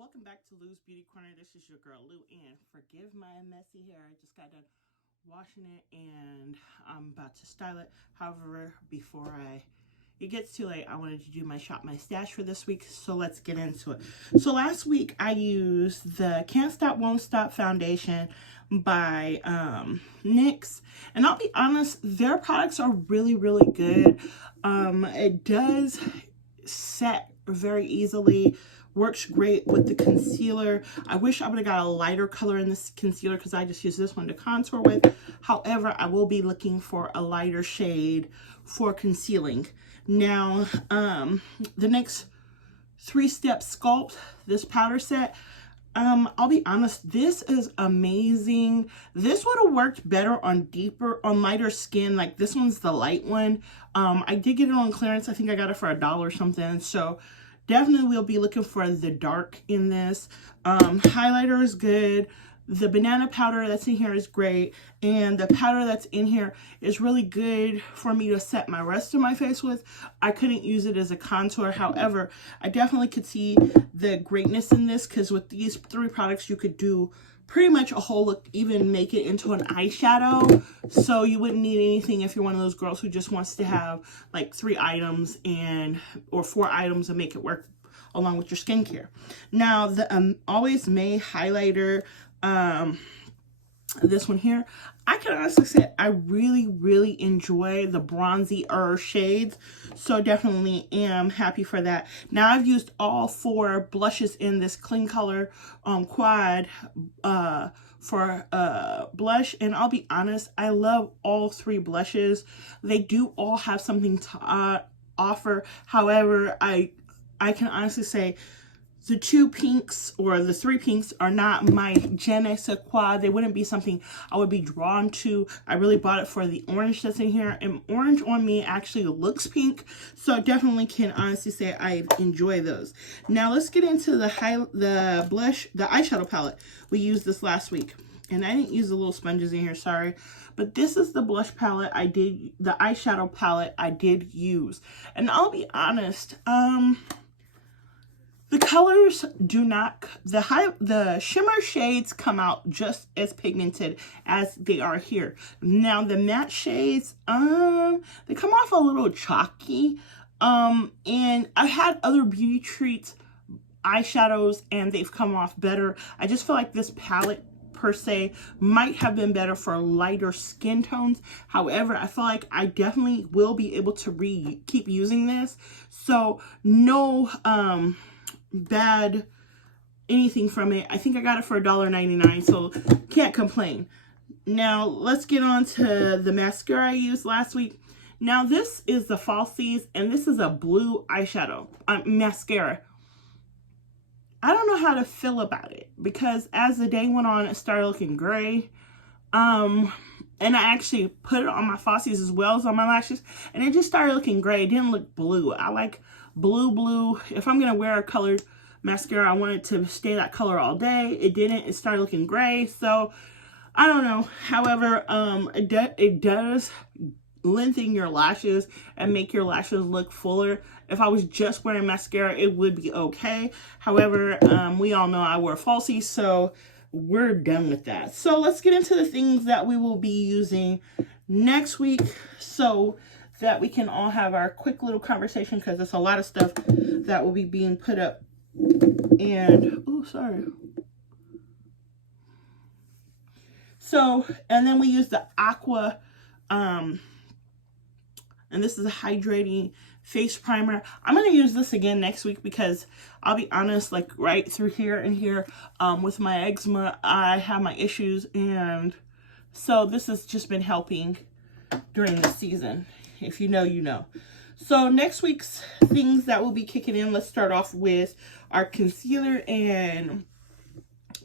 Welcome back to Lou's Beauty Corner. This is your girl Lou, and forgive my messy hair. I just got done washing it and I'm about to style it. However, before it gets too late, I wanted to do my shop my stash for this week, so let's get into it. So last week I used the Can't Stop Won't Stop foundation by NYX, and I'll be honest, their products are really good. It does set very easily, works great with the concealer. I wish I would have got a lighter color in this concealer because I just used this one to contour with. However, I will be looking for a lighter shade for concealing. Now, the next 3-step Sculpt, this powder set, I'll be honest, this is amazing. This would have worked better on lighter skin. Like this one's the light one. I did get it on clearance. I think I got it for $1 or something. So definitely we'll be looking for the dark in this. Highlighter is good. The banana powder that's in here is great. And the powder that's in here is really good for me to set my rest of my face with. I couldn't use it as a contour. However, I definitely could see the greatness in this because with these 3 products, you could do pretty much a whole look, even make it into an eyeshadow. So you wouldn't need anything if you're one of those girls who just wants to have like 3 items or 4 items and make it work along with your skincare. Now the Always May highlighter, this one here, I can honestly say I really enjoy the bronzy-er shades, so definitely am happy for that. Now I've used all 4 blushes in this Clean Color quad for blush, and I'll be honest, I love all 3 blushes. They do all have something to offer. However, I can honestly say the 2 pinks or the 3 pinks are not my je ne sais quoi. They wouldn't be something I would be drawn to. I really bought it for the orange that's in here, and orange on me actually looks pink, so I definitely can honestly say I enjoy those. Now let's get into the eyeshadow palette. We used this last week, and I didn't use the little sponges in here, sorry. But this is the blush palette the eyeshadow palette I did use. And I'll be honest, the colors do not, the shimmer shades come out just as pigmented as they are here. Now the matte shades, they come off a little chalky. And I had other Beauty Treats eyeshadows and they've come off better. I just feel like this palette per se might have been better for lighter skin tones. However, I feel like I definitely will be able to keep using this. So no, bad anything from it. I think I got it for $1.99, so can't complain. Now let's get on to the mascara I used last week. Now this is the Falsies, and this is a blue eyeshadow mascara. I don't know how to feel about it because as the day went on, it started looking gray. And I actually put it on my Falsies as well as on my lashes, and it just started looking gray. It didn't look blue. I like blue. If I'm gonna wear a colored mascara, I want it to stay that color all day. It didn't. It started looking gray, so I don't know. However, it does lengthen your lashes and make your lashes look fuller. If I was just wearing mascara, it would be okay. However, we all know I wear Falsies, so we're done with that. So let's get into the things that we will be using next week so that we can all have our quick little conversation, because there's a lot of stuff that will be being put up. And oh, sorry. So, and then we use the Aqua, and this is a hydrating face primer. I'm going to use this again next week because I'll be honest, like right through here and here, with my eczema, I have my issues, and so this has just been helping during the season. If you know, you know. So next week's things that will be kicking in, let's start off with our concealer and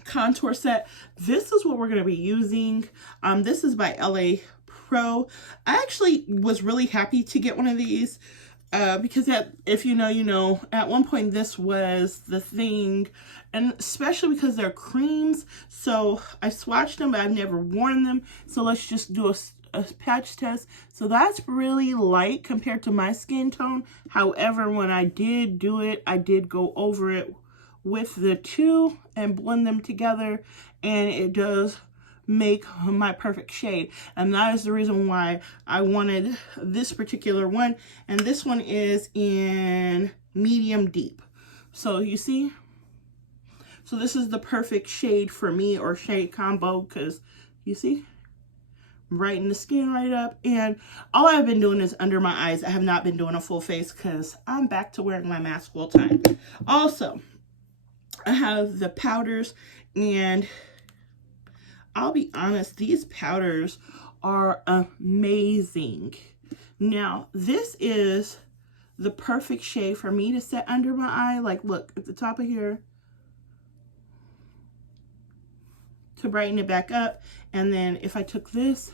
contour set. This is what we're going to be using. This is by LA Pro. I actually was really happy to get one of these because if you know, you know, at one point this was the thing, and especially because they're creams. So I swatched them, but I've never worn them. So let's just do a patch test. So that's really light compared to my skin tone. However, when I did do it, I did go over it with the two and blend them together, and it does make my perfect shade. And that is the reason why I wanted this particular one. And this one is in medium deep. So you see, so this is the perfect shade for me, or shade combo, because you see, brighten the skin right up. And all I've been doing is under my eyes. I have not been doing a full face because I'm back to wearing my mask full time. Also, I have the powders, and I'll be honest, these powders are amazing. Now, this is the perfect shade for me to set under my eye. Like, look, at the top of here, to brighten it back up. And then if I took this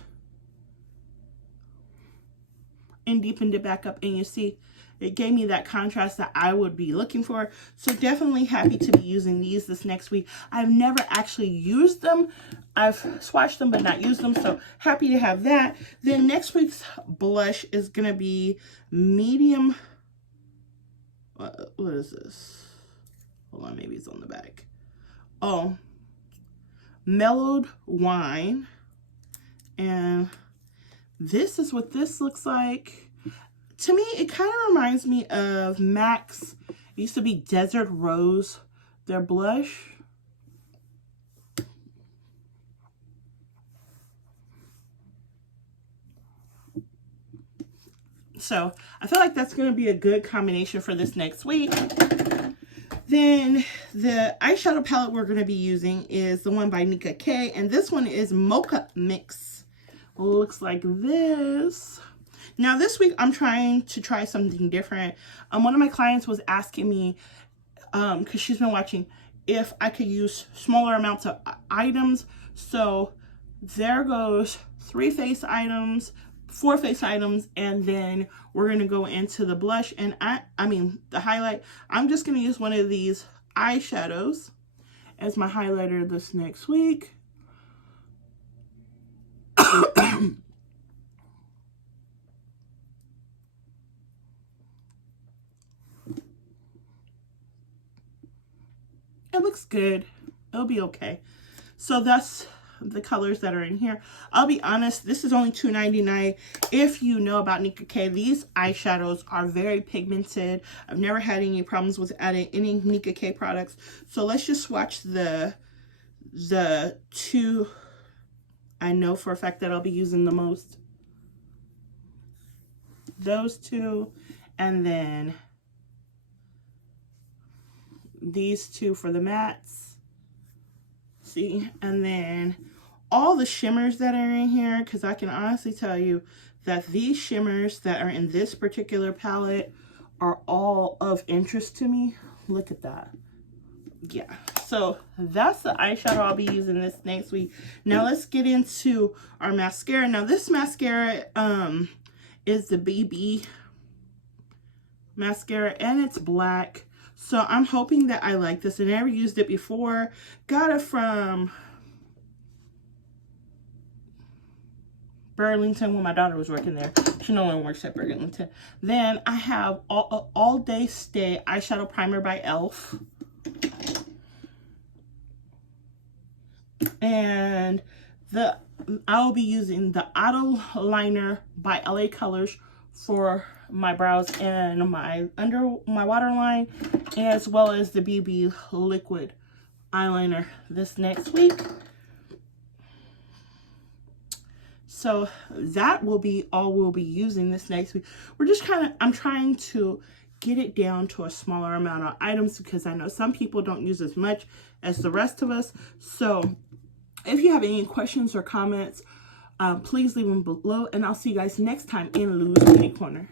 and deepened it back up, and you see, it gave me that contrast that I would be looking for. So definitely happy to be using these this next week. I've never actually used them. I've swatched them but not used them, so happy to have that. Then next week's blush is going to be medium. What is this? Hold on, maybe it's on the back. Oh, Mellowed Wine. And this is what this looks like. To me, it kind of reminds me of MAC's, it used to be Desert Rose, their blush. So I feel like that's going to be a good combination for this next week. Then the eyeshadow palette we're going to be using is the one by Nika K, and this one is Mocha Mix. Looks like this. Now this week I'm trying to try something different. One of my clients was asking me, because she's been watching, if I could use smaller amounts of items. So there goes 3 face items, 4 face items, and then we're going to go into the blush and I mean the highlight. I'm just going to use one of these eyeshadows as my highlighter this next week. It looks good. It'll be okay. So that's the colors that are in here. I'll be honest, this is only $2.99. If you know about Nika K, these eyeshadows are very pigmented. I've never had any problems with adding any Nika K products. So let's just swatch the two I know for a fact that I'll be using the most. Those two, and then these two for the mattes. See, and then all the shimmers that are in here, because I can honestly tell you that these shimmers that are in this particular palette are all of interest to me. Look at that. Yeah, so that's the eyeshadow I'll be using this next week. Now let's get into our mascara. Now this mascara is the BB mascara, and it's black. So I'm hoping that I like this. I never used it before. Got it from Burlington when my daughter was working there. She no longer works at Burlington. Then I have All Day Stay eyeshadow primer by e.l.f. And I'll be using the Auto Liner by LA Colors for my brows and my under my waterline, as well as the BB liquid eyeliner this next week. So that will be all we'll be using this next week. We're just I'm trying to get it down to a smaller amount of items because I know some people don't use as much as the rest of us. So if you have any questions or comments, please leave them below, and I'll see you guys next time in Lou's Beauty Corner.